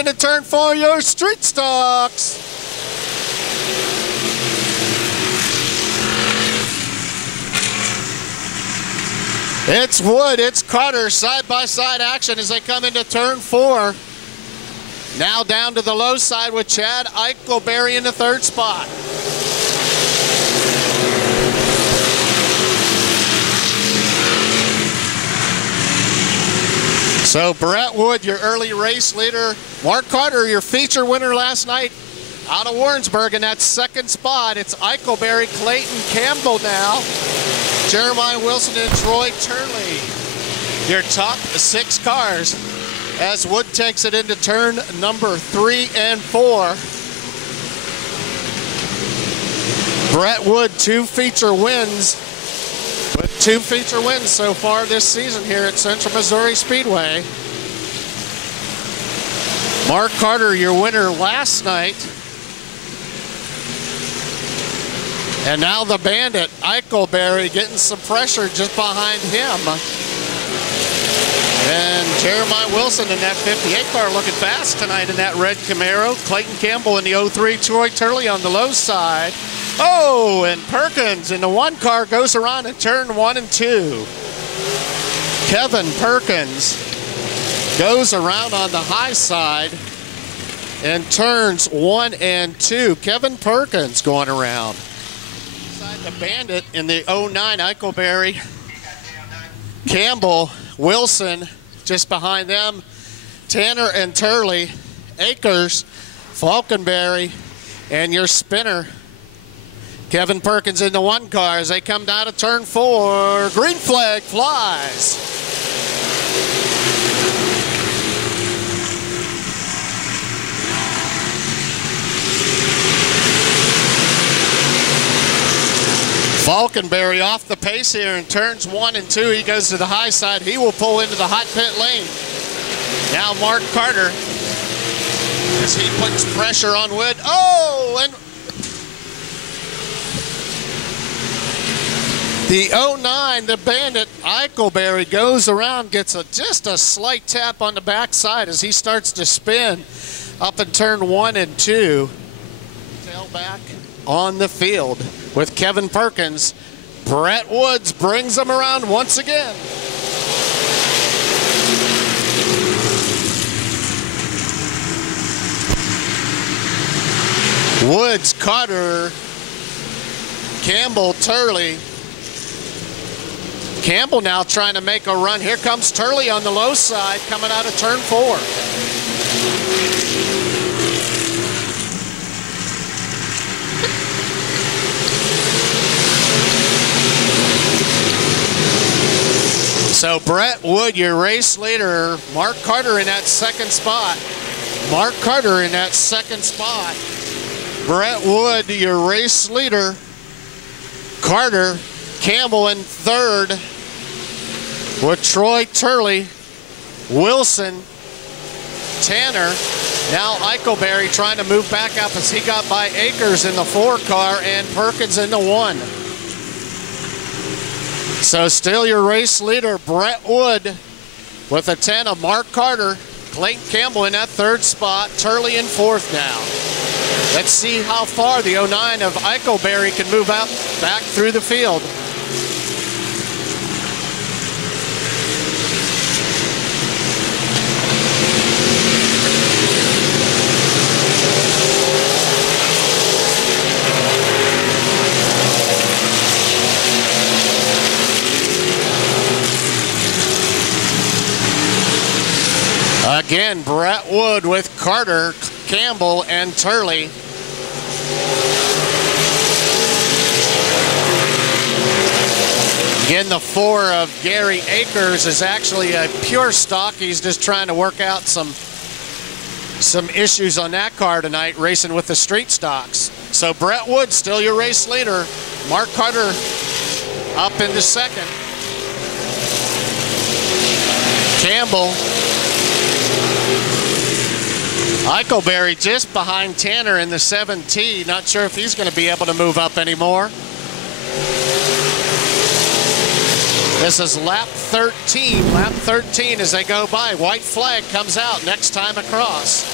into turn 4, your street stocks. It's Wood, it's Carter, side-by-side action as they come into turn 4. Now down to the low side with Chad Eichelberry in the 3rd spot. So Brett Wood, your early race leader. Mark Carter, your feature winner last night out of Warrensburg in that 2nd spot. It's Eichelberry, Clayton Campbell now. Jeremiah Wilson and Troy Turley, your top 6 cars, as Wood takes it into turn number 3 and 4. Brett Wood, 2 feature wins, with 2 feature wins so far this season here at Central Missouri Speedway. Mark Carter, your winner last night. And now the Bandit, Eichelberry, getting some pressure just behind him. And Jeremiah Wilson in that 58 car looking fast tonight in that red Camaro. Clayton Campbell in the 03, Troy Turley on the low side. Oh, and Perkins in the 1 car goes around in turn 1 and 2. Kevin Perkins goes around on the high side in turns 1 and 2. Kevin Perkins going around. The Bandit in the 09, Eichelberry, Campbell, Wilson, just behind them, Tanner and Turley, Akers, Falkenberry, and your spinner, Kevin Perkins in the 1 car as they come down to turn 4. Green flag flies. Falkenberry off the pace here in turns 1 and 2. He goes to the high side. He will pull into the hot pit lane. Now Mark Carter, as he puts pressure on Wood. Oh, and the 09, the Bandit, Eichelberry, goes around, gets just a slight tap on the backside as he starts to spin up in turn 1 and 2. Tailback on the field with Kevin Perkins. Brett Woods brings them around once again. Woods, Carter, Campbell, Turley. Campbell now trying to make a run. Here comes Turley on the low side coming out of turn 4. So Brett Wood, your race leader. Mark Carter in that 2nd spot. Mark Carter in that 2nd spot. Brett Wood, your race leader. Carter, Campbell in 3rd with Troy Turley, Wilson, Tanner. Now Eichelberry trying to move back up as he got by Akers in the 4 car and Perkins in the 1. So still your race leader, Brett Wood, with a 10 of Mark Carter. Clayton Campbell in that 3rd spot. Turley in 4th now. Let's see how far the 09 of Eichelberry can move out back through the field. Again, Brett Wood with Carter, Campbell, and Turley. Again, the 4 of Gary Akers is actually a pure stock. He's just trying to work out some issues on that car tonight, racing with the street stocks. So Brett Wood, still your race leader. Mark Carter up into 2nd. Campbell. Eichelberry just behind Tanner in the 7T. Not sure if he's going to be able to move up anymore. This is lap 13. Lap 13 as they go by. White flag comes out next time across.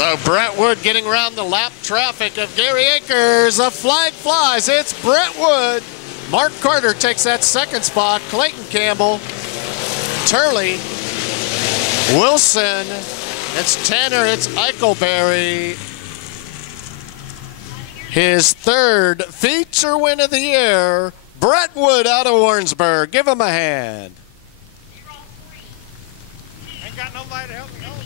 So Brett Wood getting around the lap traffic of Gary Akers. A flag flies. It's Brett Wood. Mark Carter takes that second spot. Clayton Campbell, Turley, Wilson. It's Tanner. It's Eichelberry. His third feature win of the year. Brett Wood out of Warrensburg. Give him a hand. Ain't got nobody to help me hold.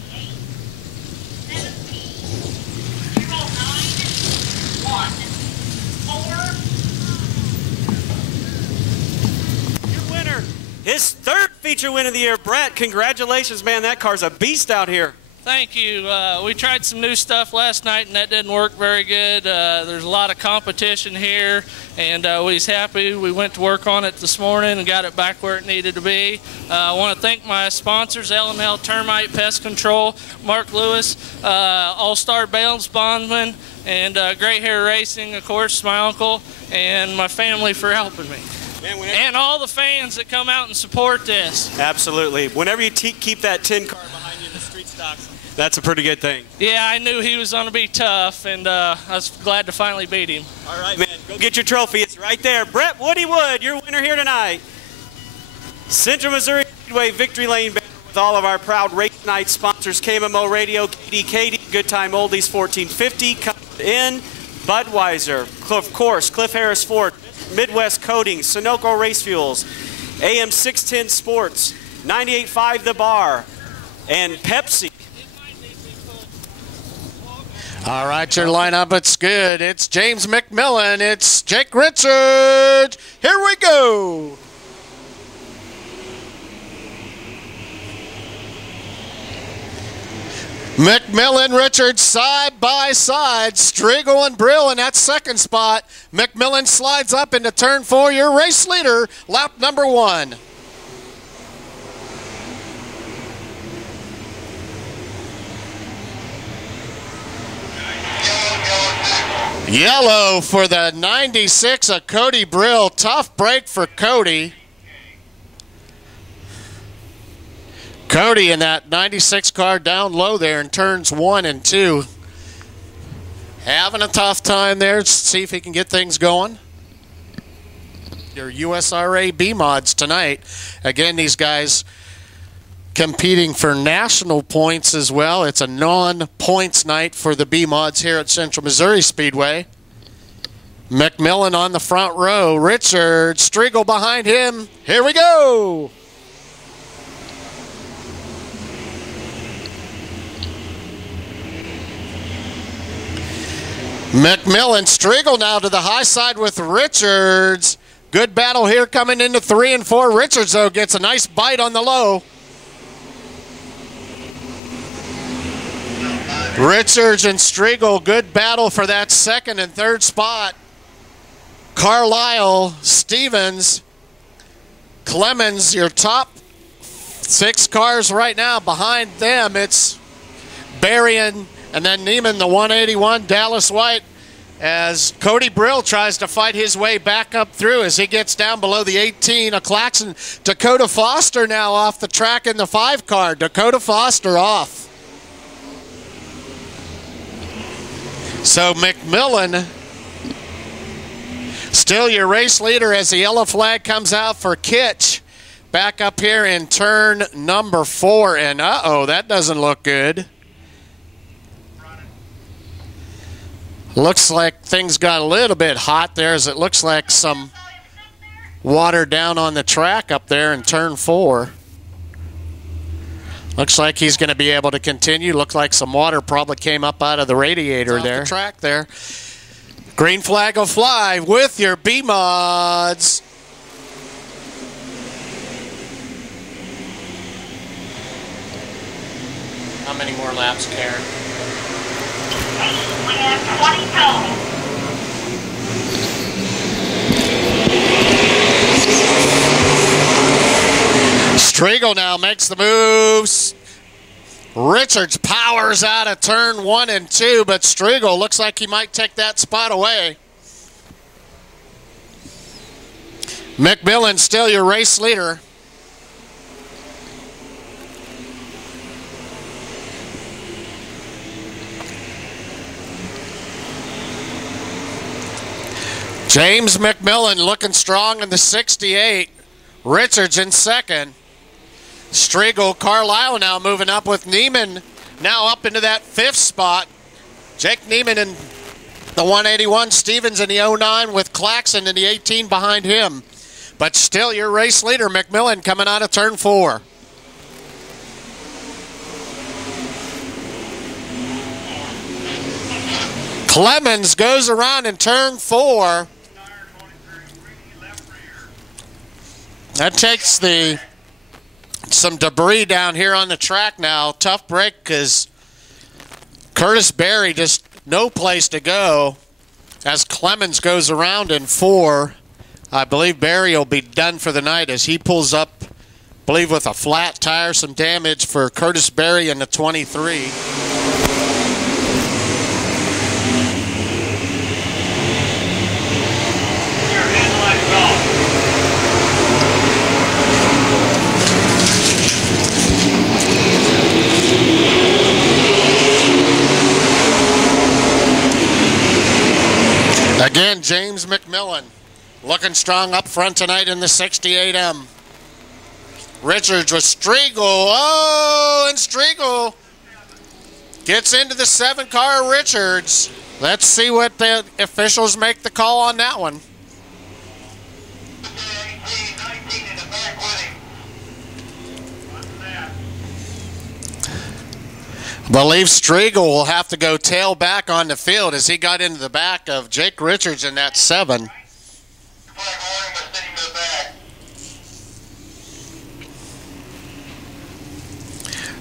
Your winner, his third feature win of the year. Brett, congratulations, man. That car's a beast out here. Thank you. We tried some new stuff last night, and that didn't work very good. There's a lot of competition here, and we was happy. We went to work on it this morning and got it back where it needed to be. I want to thank my sponsors, LML Termite Pest Control, Mark Lewis, All-Star Bales Bondman, and Great Hair Racing, of course, my uncle, and my family for helping me. Man, and all the fans that come out and support this. Absolutely. Whenever you keep that 10 car behind you in the street stocks, that's a pretty good thing. Yeah, I knew he was going to be tough, and I was glad to finally beat him. All right, man. Go get your trophy. It's right there. Brett Woody Wood, your winner here tonight. Central Missouri Speedway Victory Lane banner with all of our proud race night sponsors, KMMO Radio, KDKD, Good Time Oldies 1450, coming in, Budweiser, of course, Cliff Harris Ford, Midwest Coating, Sunoco Race Fuels, AM 610 Sports, 98.5 The Bar, and Pepsi. All right, your lineup, it's good. It's James McMillan. It's Jake Richards. Here we go. McMillan, Richards, side by side. Striegel and Brill in that second spot. McMillan slides up into turn 4. Your race leader, lap number 1. Yellow for the 96 of Cody Brill. Tough break for Cody. Cody in that 96 car down low there in turns 1 and 2. Having a tough time there. Let's see if he can get things going. Your USRA B mods tonight. Again, these guys competing for national points as well. It's a non-points night for the B mods here at Central Missouri Speedway. McMillan on the front row. Richard Striegel behind him. Here we go. McMillan, Striegel now to the high side with Richards. Good battle here coming into 3 and 4. Richards, though, gets a nice bite on the low. Richards and Striegel, good battle for that second and third spot. Carlisle, Stevens, Clemens, your top 6 cars right now. Behind them, it's Berrien and then Neiman, the 181, Dallas White, as Cody Brill tries to fight his way back up through as he gets down below the 18 of Claxon. Dakota Foster now off the track in the 5 car. Dakota Foster off. So McMillan, still your race leader as the yellow flag comes out for Kitch. Back up here in turn number 4, and uh-oh, that doesn't look good. Looks like things got a little bit hot there as it looks like some water down on the track up there in turn 4. Looks like he's going to be able to continue. Looked like some water probably came up out of the radiator there. The track there. Green flag will fly with your B mods. How many more laps, Karen? We have 20 total. Striegel now makes the moves. Richards powers out of turn 1 and 2, but Striegel looks like he might take that spot away. McMillan still your race leader. James McMillan looking strong in the 68. Richards in second. Striegel, Carlisle now moving up with Neiman now up into that 5th spot. Jake Neiman in the 181, Stevens in the 09 with Claxon in the 18 behind him. But still your race leader, McMillan, coming out of turn 4. Clemens goes around in turn 4. That takes some debris down here on the track now. Tough break because Curtis Berry just no place to go as Clemens goes around in 4. I believe Berry will be done for the night as he pulls up, I believe with a flat tire, some damage for Curtis Berry in the 23. Again, James McMillan looking strong up front tonight in the 68M. Richards with Striegel. Oh, and Striegel gets into the 7 car Richards. Let's see what the officials make the call on that one. I believe Striegel will have to go tail back on the field as he got into the back of Jake Richards in that 7.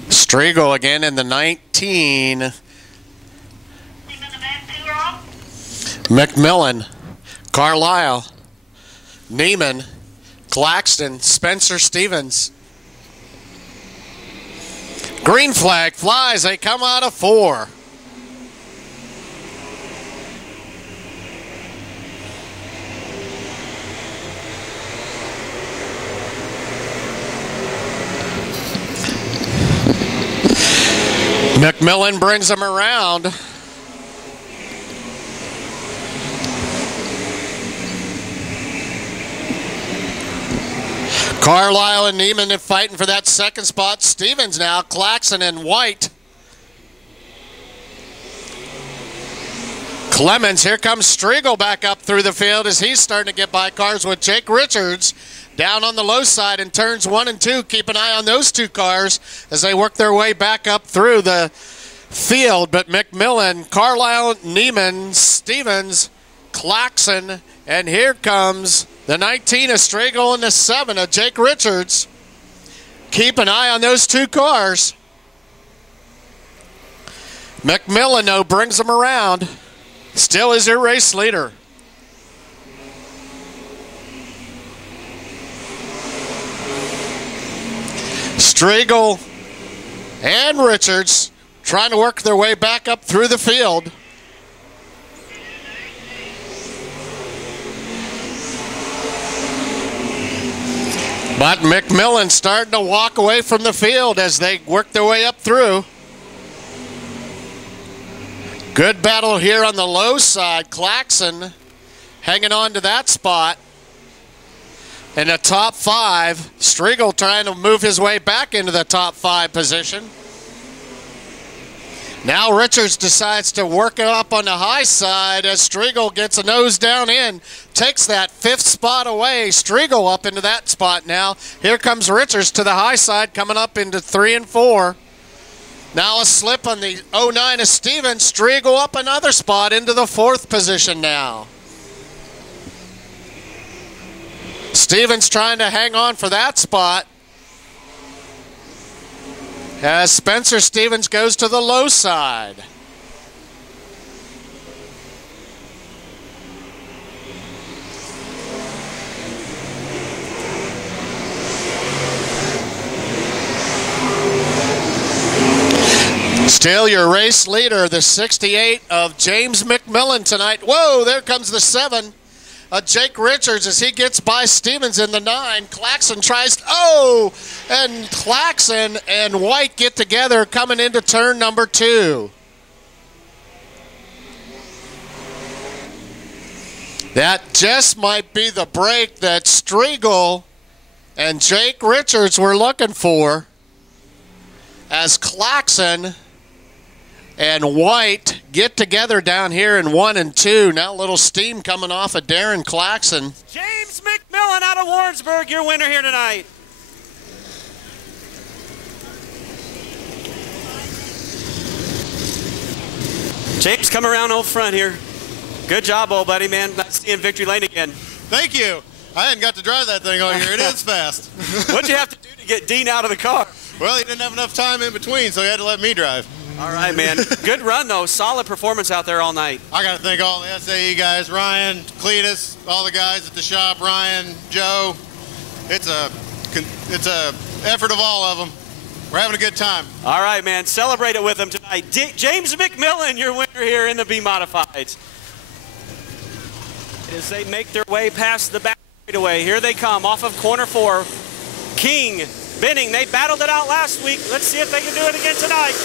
Striegel again in the 19. McMillan, Carlisle, Neiman, Claxton, Spencer Stevens. Green flag flies. They come out of 4. McMillan brings them around. Carlisle and Neiman are fighting for that 2nd spot. Stevens now, Claxon and White. Clemens, here comes Striegel back up through the field as he's starting to get by cars with Jake Richards down on the low side in turns 1 and 2. Keep an eye on those 2 cars as they work their way back up through the field. But McMillan, Carlisle, Neiman, Stevens, Claxon, and here comes the 19 of Striegel and the 7 of Jake Richards. Keep an eye on those 2 cars. McMillan, though, brings them around. Still is your race leader. Striegel and Richards trying to work their way back up through the field. But McMillan starting to walk away from the field as they work their way up through. Good battle here on the low side. Claxon hanging on to that spot. In the top 5, Striegel trying to move his way back into the top 5 position. Now Richards decides to work it up on the high side as Striegel gets a nose down in. Takes that 5th spot away. Striegel up into that spot now. Here comes Richards to the high side coming up into 3 and 4. Now a slip on the 09 of Stevens. Striegel up another spot into the 4th position now. Stevens trying to hang on for that spot. As Spencer Stevens goes to the low side. Still your race leader, the 68 of James McMillan tonight. Whoa, there comes the 7. Jake Richards as he gets by Stevens in the 9. Claxon tries, and Claxon and White get together coming into turn number 2. That just might be the break that Striegel and Jake Richards were looking for, as Claxon and White get together down here in 1 and 2. Now a little steam coming off of Darren Claxon. James McMillan out of Warrensburg, your winner here tonight. James, come around old front here. Good job, old buddy, man. Nice seeing Victory Lane again. Thank you. I hadn't got to drive that thing all year. It is fast. What'd you have to do to get Dean out of the car? Well, he didn't have enough time in between, so he had to let me drive. All right, man. Good run, though. Solid performance out there all night. I got to thank all the SAE guys, Ryan, Cletus, all the guys at the shop, Ryan, Joe. It's a effort of all of them. We're having a good time. All right, man. Celebrate it with them tonight. James McMillan, your winner here in the B Modifieds. As they make their way past the back straightaway, here they come off of corner 4. King, Benning, they battled it out last week. Let's see if they can do it again tonight.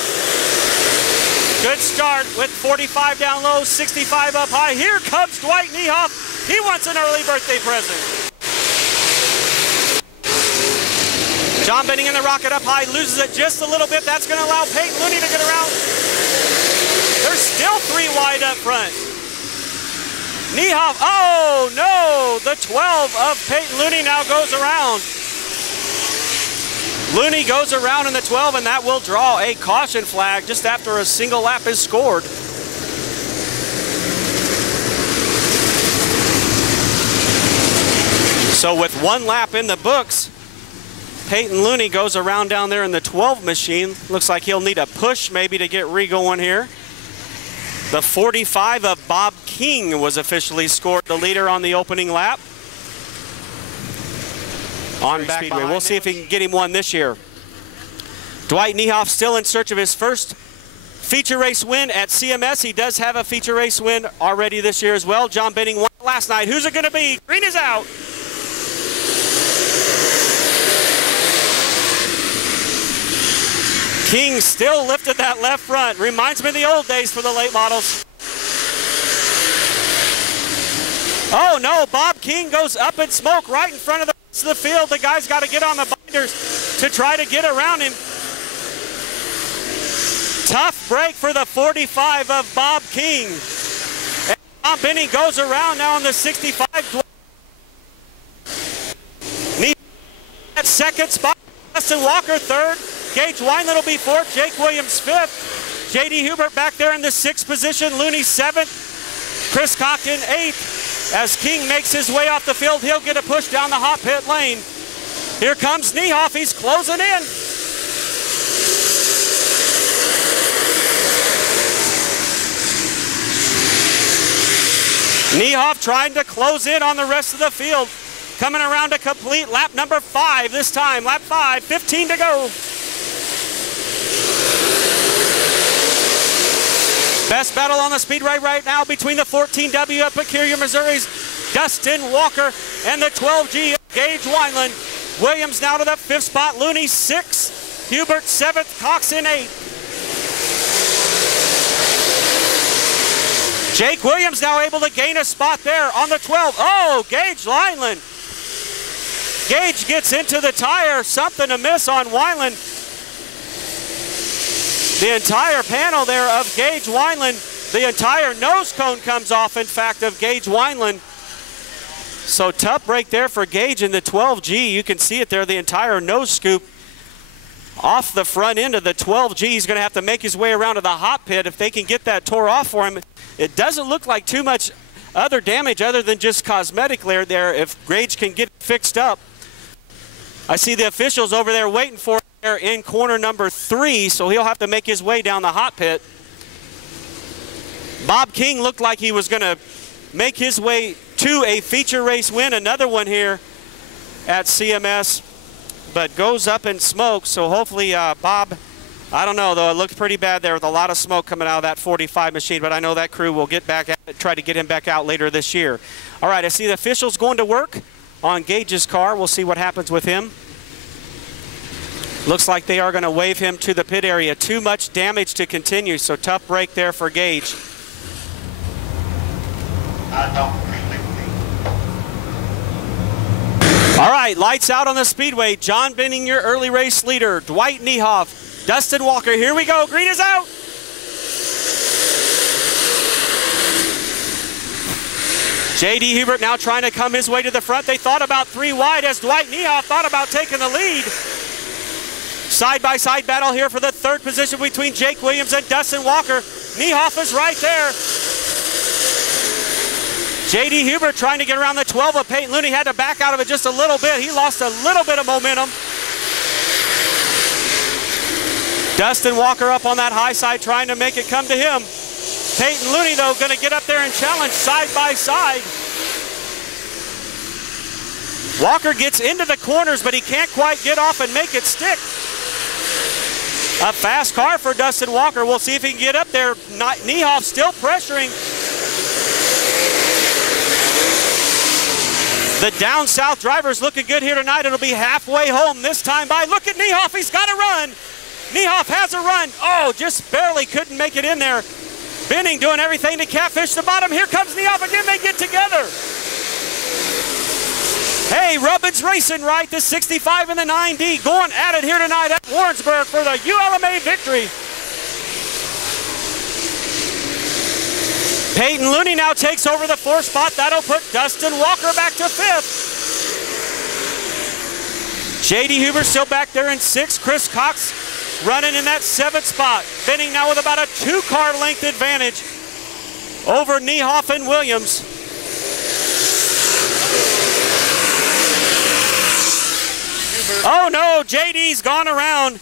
Good start with 45 down low, 65 up high. Here comes Dwight Niehoff. He wants an early birthday present. John Benning in the rocket up high, loses it just a little bit. That's going to allow Peyton Looney to get around. There's still 3 wide up front. Niehoff, oh no, the 12 of Peyton Looney now goes around. Looney goes around in the 12, and that will draw a caution flag just after a single lap is scored. So with 1 lap in the books, Peyton Looney goes around down there in the 12 machine. Looks like he'll need a push maybe to get re-going here. The 45 of Bob King was officially scored the leader on the opening lap. On Speedway. We'll see if he can get him one this year. Dwight Niehoff still in search of his first feature race win at CMS. He does have a feature race win already this year as well. John Benning won last night. Who's it going to be? Green is out. King still lifted that left front. Reminds me of the old days for the late models. Oh no, Bob King goes up in smoke right in front of the rest of the field. The guy's got to get on the binders to try to get around him. Tough break for the 45 of Bob King. And Tom Benning goes around now on the 65. At second spot, Justin Walker third. Gage Wineland will be 4th, Jake Williams 5th. J.D. Hubert back there in the 6th position, Looney 7th, Chris Cockton 8th. As King makes his way off the field, he'll get a push down the hot pit lane. Here comes Niehoff, he's closing in. Niehoff trying to close in on the rest of the field. Coming around to complete lap number 5 this time, lap 5, 15 to go. Best battle on the speedway right now between the 14W of Peculiar Missouri's Dustin Walker and the 12G of Gage Wineland. Williams now to the 5th spot, Looney 6th, Hubert 7th, Coxon 8th. Jake Williams now able to gain a spot there on the 12. Oh, Gage Wineland. Gage gets into the tire, something amiss on Wineland. The entire panel there of Gage Wineland, the entire nose cone comes off, in fact, of Gage Wineland. So tough break there for Gage in the 12G. You can see it there, the entire nose scoop off the front end of the 12G. He's going to have to make his way around to the hot pit if they can get that tore off for him. It doesn't look like too much other damage other than just cosmetic there if Gage can get it fixed up. I see the officials over there waiting for him there in corner number 3, so he'll have to make his way down the hot pit. Bob King looked like he was going to make his way to a feature race win, another one here at CMS, but goes up in smoke, so hopefully Bob I don't know, though. It looked pretty bad there with a lot of smoke coming out of that 45 machine, but I know that crew will get back at it, try to get him back out later this year. All right, I see the officials going to work on Gage's car. We'll see what happens with him. Looks like they are going to wave him to the pit area. Too much damage to continue, so tough break there for Gage. All right, lights out on the speedway. John Benning, your early race leader. Dwight Niehoff, Dustin Walker. Here we go. Green is out. J.D. Hubert now trying to come his way to the front. They thought about 3 wide as Dwight Niehoff thought about taking the lead. Side-by-side battle here for the 3rd position between Jake Williams and Dustin Walker. Niehoff is right there. J.D. Hubert trying to get around the 12 of Peyton Looney, had to back out of it just a little bit. He lost a little bit of momentum. Dustin Walker up on that high side trying to make it come to him. Peyton Looney, though, going to get up there and challenge side by side. Walker gets into the corners, but he can't quite get off and make it stick. A fast car for Dustin Walker. We'll see if he can get up there. Niehoff still pressuring. The down south driver's looking good here tonight. It'll be halfway home this time by. Look at Niehoff. He's got a run. Niehoff has a run. Oh, just barely couldn't make it in there. Benning doing everything to catfish the bottom. Here comes Niehoff again. They get together. Hey, Rubbins Racing, right? The 65 and the 9D going at it here tonight at Warrensburg for the ULMA victory. Peyton Looney now takes over the 4th spot. That'll put Dustin Walker back to 5th. J.D. Huber still back there in 6th. Chris Cox running in that 7th spot. Benning now with about a 2-car length advantage over Niehoff and Williams. Oh no, JD's gone around.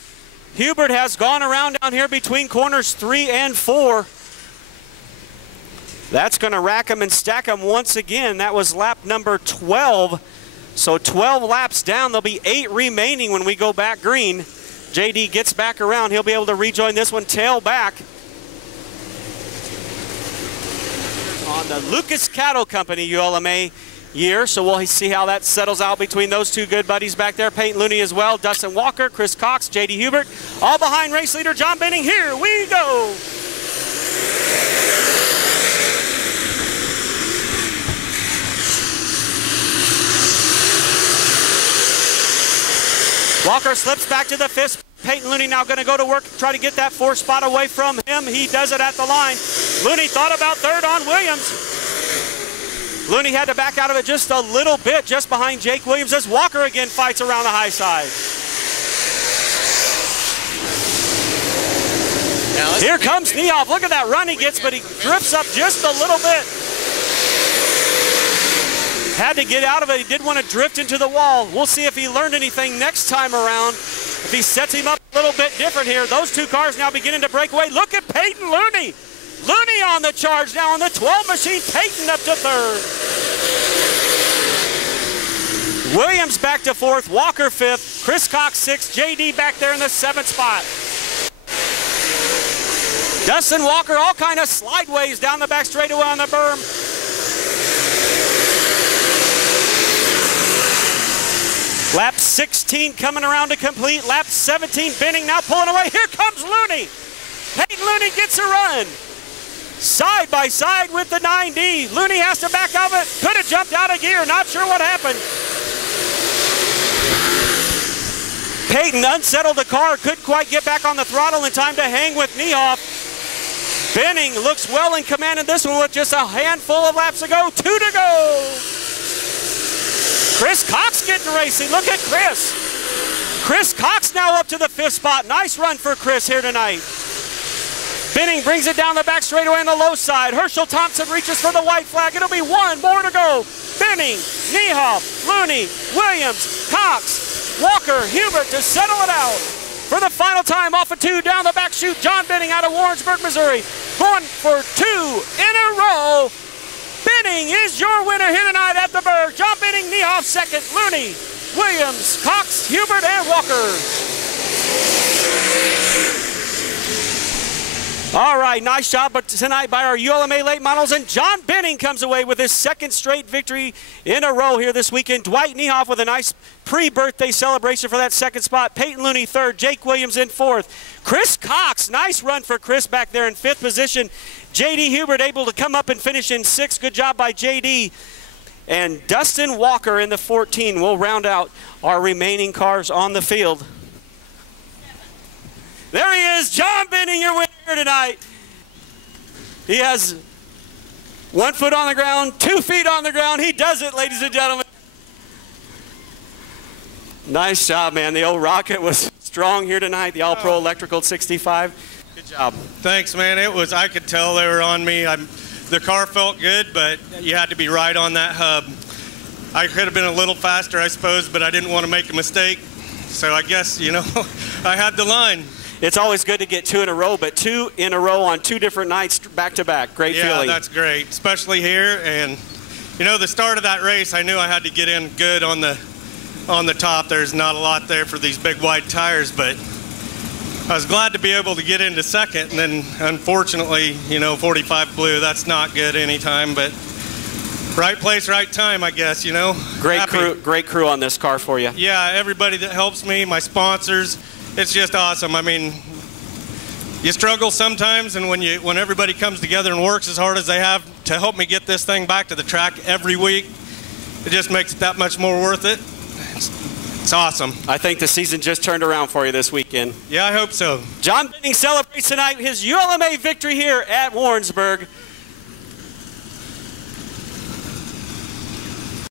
Hubert has gone around down here between corners 3 and 4. That's going to rack him and stack him once again. That was lap number 12. So 12 laps down. There'll be 8 remaining when we go back green. JD gets back around. He'll be able to rejoin this one tail back. On the Lucas Cattle Company ULMA year, so we'll see how that settles out between those two good buddies back there. Peyton Looney as well, Dustin Walker, Chris Cox, J.D. Hubert, all behind race leader John Benning. Here we go. Walker slips back to the 5th. Peyton Looney now going to go to work, try to get that 4th spot away from him. He does it at the line. Looney thought about 3rd on Williams. Looney had to back out of it just a little bit, just behind Jake Williams as Walker again fights around the high side. Here comes Niehoff. Look at that run he gets, but he drifts up just a little bit. Had to get out of it. He did want to drift into the wall. We'll see if he learned anything next time around. If he sets him up a little bit different here. Those 2 cars now beginning to break away. Look at Peyton Looney. Looney on the charge now on the 12 machine. Peyton up to 3rd. Williams back to 4th. Walker 5th. Chris Cox 6th. JD back there in the 7th spot. Dustin Walker all kind of slideways down the back straightaway on the berm. Lap 16 coming around to complete. Lap 17, Benning now pulling away. Here comes Looney. Peyton Looney gets a run. Side by side with the 9D. Looney has to back out of it. Could have jumped out of gear. Not sure what happened. Peyton unsettled the car. Couldn't quite get back on the throttle in time to hang with Niehoff. Benning looks well in command in this one with just a handful of laps to go. 2 to go. Chris Cox getting racing. Look at Chris. Chris Cox now up to the 5th spot. Nice run for Chris here tonight. Benning brings it down the back straightaway on the low side. Herschel Thompson reaches for the white flag. It'll be 1 more to go. Benning, Niehoff, Looney, Williams, Cox, Walker, Hubert to settle it out. For the final time off of 2 down the back chute. John Benning out of Warrensburg, Missouri. Going for 2 in a row. Benning is your winner here tonight at the Berg. John Benning, Niehoff 2nd, Looney, Williams, Cox, Hubert, and Walker. All right, nice job tonight by our ULMA late models, and John Benning comes away with his second straight victory in a row here this weekend. Dwight Niehoff with a nice pre-birthday celebration for that second spot. Peyton Looney third, Jake Williams in fourth. Chris Cox, nice run for Chris back there in fifth position. J.D. Hubert able to come up and finish in sixth. Good job by J.D. And Dustin Walker in the 14 will round out our remaining cars on the field. There he is, John Benning, your winner here tonight. He has 1 foot on the ground, 2 feet on the ground. He does it, ladies and gentlemen. Nice job, man. The old rocket was strong here tonight. The All-Pro Electrical 65. Good job. Thanks, man. I could tell they were on me. The car felt good, but you had to be right on that hub. I could have been a little faster, I suppose, but I didn't want to make a mistake. So I guess, I had the line. It's always good to get 2 in a row, but 2 in a row on 2 different nights back-to-back. Great feeling. Yeah, that's great, especially here. And, the start of that race, I knew I had to get in good on the top. There's not a lot there for these big wide tires, but I was glad to be able to get into second. And then, unfortunately, 45 blue. That's not good anytime, but right place, right time, I guess, Great crew on this car for you. Yeah, everybody that helps me, my sponsors. It's just awesome. I mean, you struggle sometimes, and when everybody comes together and works as hard as they have to help me get this thing back to the track every week, it just makes it that much more worth it. It's awesome. I think the season just turned around for you this weekend. Yeah, I hope so. John Benning celebrates tonight his ULMA victory here at Warrensburg.